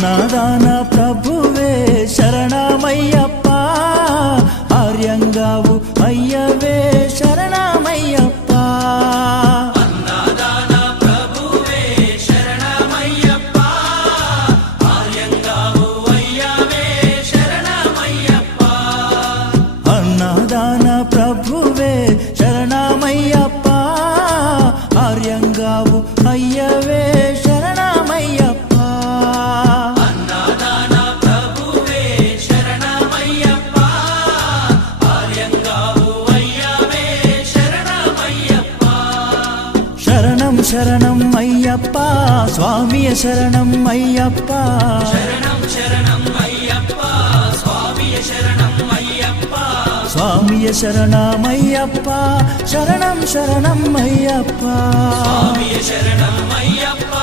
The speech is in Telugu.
అన్నదాన ప్రభువే శరణమయ్యప్ప, ఆర్యంగావు అయ్యవే శరణమయ్యప్ప. అన్నదాన ప్రభువే శరణమయ్యప్ప, ఆర్యంగావు అయ్యవే శరణమయ్యప్ప. అన్నదాన ప్రభువే శరణమయ్యప్ప, ఆర్యంగావు అయ్యవే శరణమయ్యప్ప. అన్నదాన ప్రభువే శరణమయ్యప్ప, ఆర్యంగావు అయ్యవే శరణమయ్యప్ప. శరణం శరణం అయ్యప్ప, స్వామియ శరణం అయ్యప్ప. శరణం శరణం అయ్యప్ప, స్వామియ శరణం అయ్యప్ప. స్వామియ శరణమయ్యప్ప, శరణం శరణం అయ్యప్ప. స్వామియ శరణం అయ్యప్ప.